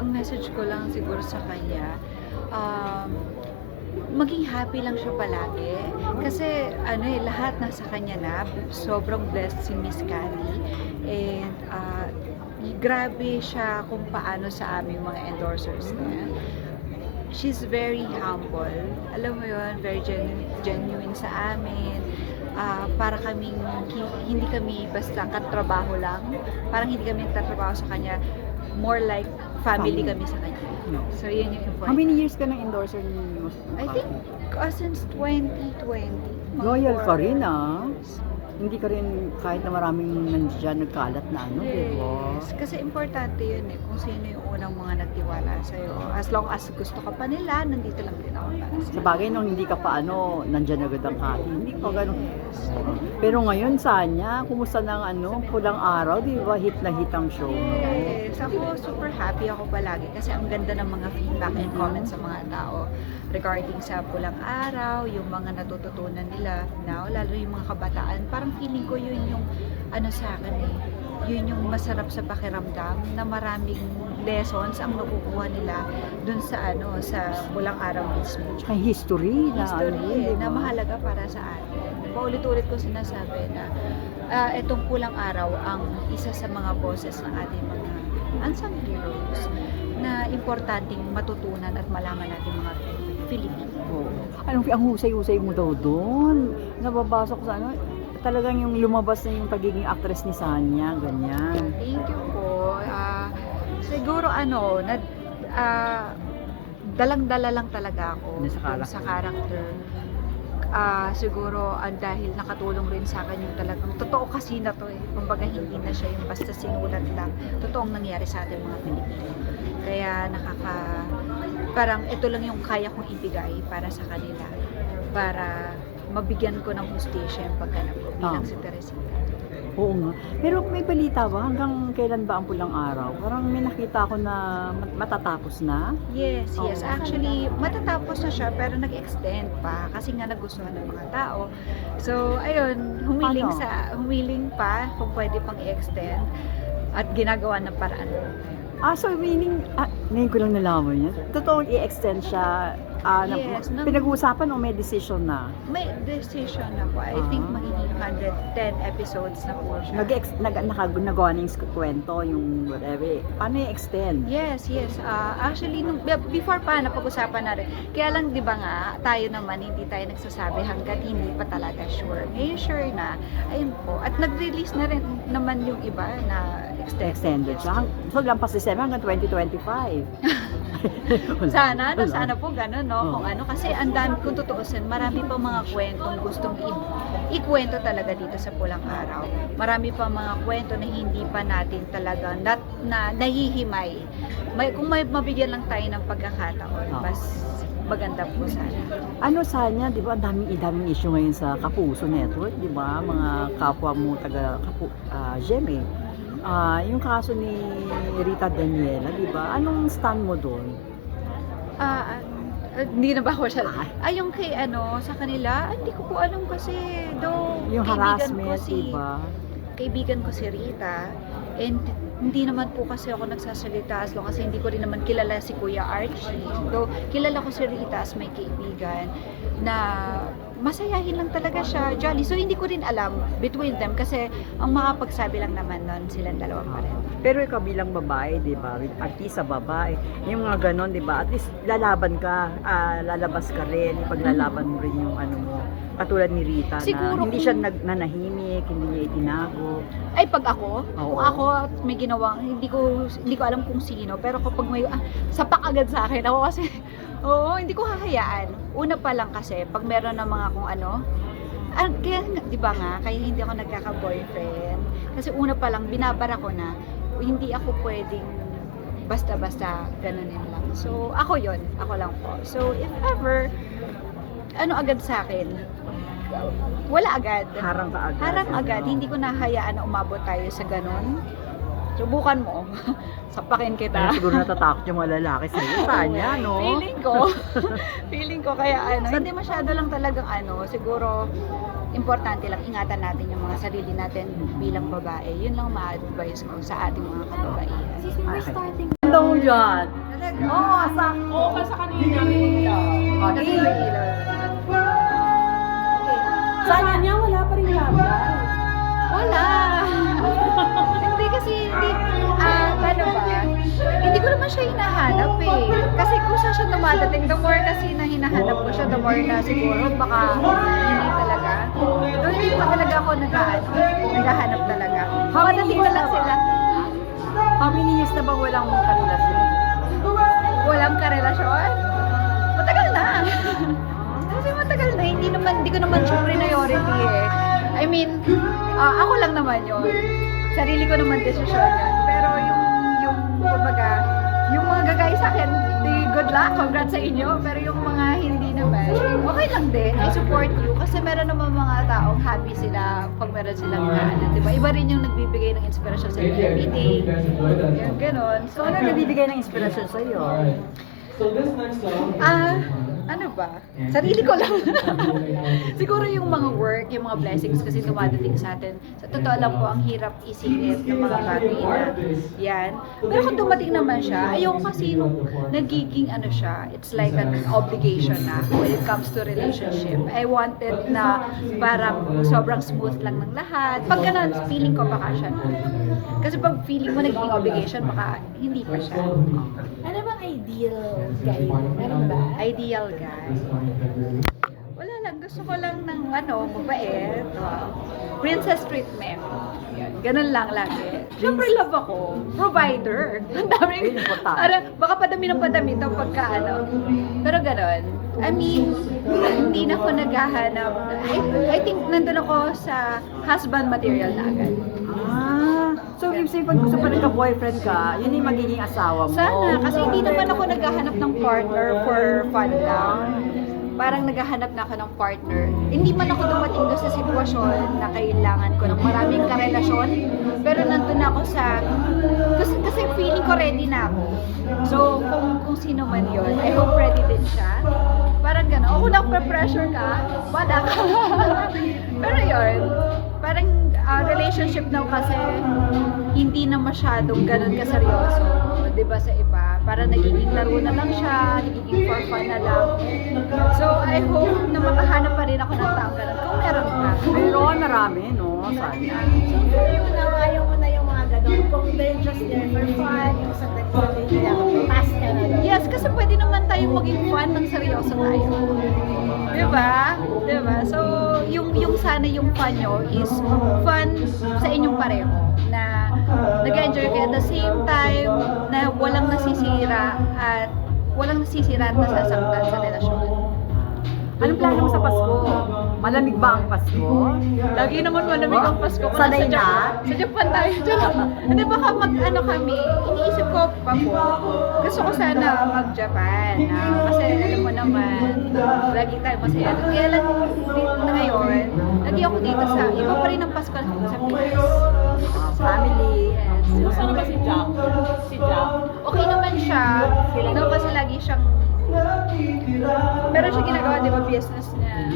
ang message ko lang siguro sa kanya, maging happy lang siya palagi. Kasi lahat nasa kanya na. Sobrang blessed si Miss Cathy. And grabe siya kung paano sa aming mga endorsers niya. She's very humble. Alam mo yun, very genuine sa amin. Para kaming, hindi kami basta katrabaho lang. Parang hindi kami nagtatrabaho sa kanya. More like family kami sa kanya. So, yun yung important. How many years ka ng endorser ni Miss I think since 2020. Loyal ka 4 rin years. Hindi ka rin kahit na maraming nandiyan nagkalat na diba? Yes. Kasi importante yun kung sino yung unang mga nagtiwala sa'yo. As long as gusto ka pa nila, nandito lang din ako para Sa sa'yo. bagay nung hindi ka pa nandiyan agad ang Cathy. Hindi pa ganun. Yes. Pero ngayon Sanya, kumusta ng pulang araw, di ba? Hit na hit ang show. Yes. Ako super happy ako palagi kasi ang ganda ng mga feedback and comments sa mga tao regarding sa Pulang Araw, yung mga natututunan nila now, lalo yung mga kabataan. Parang feeling ko yun yung sa akin yun yung masarap sa pakiramdam na maraming lessons ang nakukuha nila dun sa sa Pulang Araw mismo. Ay, history na History diba? na mahalaga para sa atin. Paulit-ulit ko sinasabi na itong Pulang Araw ang isa sa mga boses ng ating mga unsung heroes na importanteng matutunan at malaman natin mga Pilipino. Oo. Ang husay-husay mo daw doon. Nababasa ko sa talagang yung lumabas na yung pagiging actress ni Sanya, ganyan. Thank you po. Siguro dalang-dala lang talaga ako sa character. Siguro dahil nakatulong rin sa akin yung talagang totoo kasi na to kumbaga hindi na siya yung basta sinulat lang. Totoong nangyari sa ating mga Pilipino. Kaya parang ito lang yung kaya kong ibigay para sa kanila para mabigyan ko ng hustisya yung pagganap ko bilang si Teresita. Oo nga. Pero may balita ba? Hanggang kailan ba ang Pulang Araw? Parang may nakita ko na matatapos na. Yes. Actually, matatapos na siya pero nag-extend pa kasi nga nagustuhan ng mga tao. So, ayun, humiling pa kung pwede pang i-extend at ginagawa ng paraan. So meaning, ngayon ko lang nalaman yan. Totoong i-extend siya. Yes, pinag-uusapan o may decision na? May decision na po. I think magiging 110 episodes na po siya. Nagawa na yung kwento, yung whatever. Paano i-extend? Yes. Actually, before pa, napag-usapan na rin. Kaya lang, di ba nga, tayo naman, hindi tayo nagsasabi hanggat hindi pa talaga sure. Ngayon, sure na. Ayun po. At nag-release na rin naman yung iba na Extended siya. So, lampas December hanggang 2025. Sana po gano'n, no? Kung kasi ang dami, kung tutuusin, marami pa mga kwentong gustong ikwento talaga dito sa Pulang Araw. Marami pa mga kwento na hindi pa natin talaga na nahihimay. Kung mabigyan lang tayo ng pagkakataon, mas maganda po sana. Sanya, di ba, ang daming issue ngayon sa Kapuso Network, di ba? Mga kapwa mo Jeme. Yung kaso ni Rita Daniela, di ba? Anong stand mo doon? Hindi na ba ako siya? Yung kay sa kanila, hindi ko po alam kasi Yung kaibigan harassment, diba? Kaibigan ko si Rita and hindi naman po kasi ako nagsasalita as long kasi hindi ko rin naman kilala si Kuya Archie. Though kilala ko si Rita as may kaibigan na masayahin lang talaga siya, jolly. So hindi ko rin alam between them kasi ang makapagsabi lang naman nun silang dalawa pa rin. Pero ikaw bilang babae, di ba? Artista babae, yung mga ganon, di ba? At least lalaban ka, lalabas ka rin, paglalaban mo rin yung mo. Katulad ni Rita Siguro na hindi siya nanahimik, hindi niya itinago. Ay, pag ako, Oo. kung ako at may ginawang, hindi ko alam kung sino, pero kapag may sapak agad sa akin, ako kasi, hindi ko hahayaan. Una pa lang kasi, pag meron ng mga kung kaya, di ba nga, kaya hindi ako nagkaka-boyfriend. Kasi una pa lang, binabara ko na, hindi ako pwedeng basta-basta ganunin lang. So, ako lang po. So, if ever, agad sa akin, wala agad. Harang ka agad. Harang agad. Hindi ko nahayaan na umabot tayo sa ganun. Subukan mo. Sapakin kita. Siguro natatakot yung mga lalaki sa'yo. Sanya, no? Feeling ko kaya hindi masyado lang talagang siguro importante lang ingatan natin yung mga sarili natin bilang babae. Yun lang ma-advise ko sa ating mga kababaihan. Okay. ganda mo dyan. Talaga? Oo, sa... Oo, ka sa kanina namin ilaw. Kasi may ilaw. Sa kanya, wala pa rin camera. Wala. Hindi kasi, ano ba? Hindi ko naman siya hinahanap eh. Kasi kung saan siya dumadating, the more kasi na hinahanap ko siya, the more na siguro baka hindi talaga. Doon hindi pa talaga ako naghahanap talaga. Makadating na lang sila. How many years na bang walang karelasyon? Walang karelasyon. Matagal na. Kasi matagal na. Hindi ko naman siya priority eh. I mean, ako lang naman yun. Sarili ko naman desisyon yan. Pero kumbaga, yung mga gagay sa akin, good luck, congrats sa inyo. Pero yung mga hindi naman, okay lang din. I support you. Kasi meron naman mga taong happy sila pag meron silang kaano. Diba? Iba rin yung nagbibigay ng inspirasyon sa inyo everyday. Yung ganon. So, ano nabibigay ng inspirasyon sa'yo? Ano ba? Sarili ko lang. Siguro yung mga work, yung mga blessings kasi dumadating sa atin. Sa totoo lang po, ang hirap isingit ng mga bagay na yan. Pero kung dumating naman siya, ayoko kasi nung nagiging ano siya, it's like an obligation na when it comes to relationship. I wanted na parang sobrang smooth lang ng lahat. Pag ganun, feeling ko baka siya na. Kasi pag feeling mo nagiging obligation, baka hindi pa siya. Ano bang ideal guy? Meron ba? Ideal guy. Wala lang, gusto ko lang ng mabait. Princess treatment. Yan, ganun lang lagi. Siyempre love ako. Provider. Ang daming, baka padami ng padami ito pagka Pero ganun. I mean, hindi na ako naghahanap. I think nandun ako sa husband material na agad. So, ibig sabihin, pag gusto pa nagka-boyfriend ka, yun yung magiging asawa mo. Sana, kasi hindi naman ako naghahanap ng partner for fun lang. Parang naghahanap na ako ng partner. Hindi man ako dumating doon sa sitwasyon na kailangan ko ng maraming karelasyon. Pero nandun na ako sa... Kasi feeling ko ready na ako. So, kung sino man yun, I hope ready din siya. Parang gano'n. O kung na-pressure ka, bala ka. Pero yun, parang relationship daw kasi hindi na masyadong ganun kaseryoso, 'di ba sa iba? Para nagiging laro na lang siya, nagiging for fun na lang. So I hope na makahanap pa rin ako ng taong ganun kung meron pa. Meron, marami, no? Sana. So, ayaw mo na yung mga ganun. Kung they're just there for fun, yung sa nagsasabi nila, pass ka na lang. Yes, kasi pwede naman tayong maging fun ng seryoso tayo. 'Di ba? 'Di ba? So yung sana yung fun nyo is fun sa inyong pareho na nag-enjoy kayo at the same time na walang nasisira at nasasaktan sa relasyon. Anong plano mo sa Pasko? Malamig ba ang Pasko? Lagi naman malamig ang Pasko. Kung Sanay nasa na? Sa Japan tayo. Hindi baka kami, iniisip ko pa po, gusto ko sana mag-Japan. Kasi alam mo naman, lagi tayo masaya. Kaya lang ngayon, lagi ako dito sa, iba pa rin ang Pasko sa Pinas. Family. Yes. Gusto na ba si Jack? Si Jack? Okay naman siya. No, kasi lagi siyang pero siya ginagawa, di ba, business niya.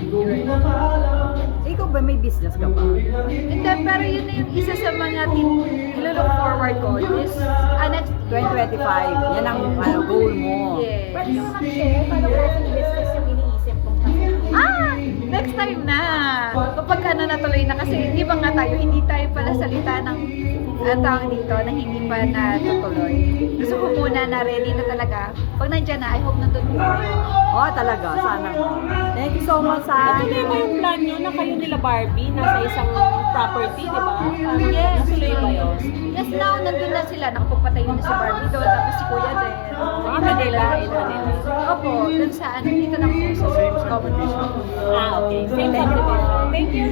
Ikaw ba, may business ka ba? Hindi, pero yun na yung isa sa mga ilo-look forward ko is next 2025, yan ang goal mo. yes. Pwede mo mag-share paano klaseng business yung iniisip mong Next time na. Kapag natuloy na kasi di ba nga tayo, hindi tayo pala salita ng tawag dito na hindi pa natutuloy. Gusto ko muna na ready na talaga. Pag nandiyan na, I hope nandun po. Oh, talaga, sana. Thank you so much, Ito San. na ba yung plan nyo na kayo nila Barbie nasa isang property, di ba? Yes. Natuloy ba yun? Yes, now, nandun na sila. Nakapagpatayo na si Barbie doon. Tapos si Kuya din. Manila, Manila. Opo, dun sa dito na po sa Common Vision. Okay. Same subdivision. Thank you.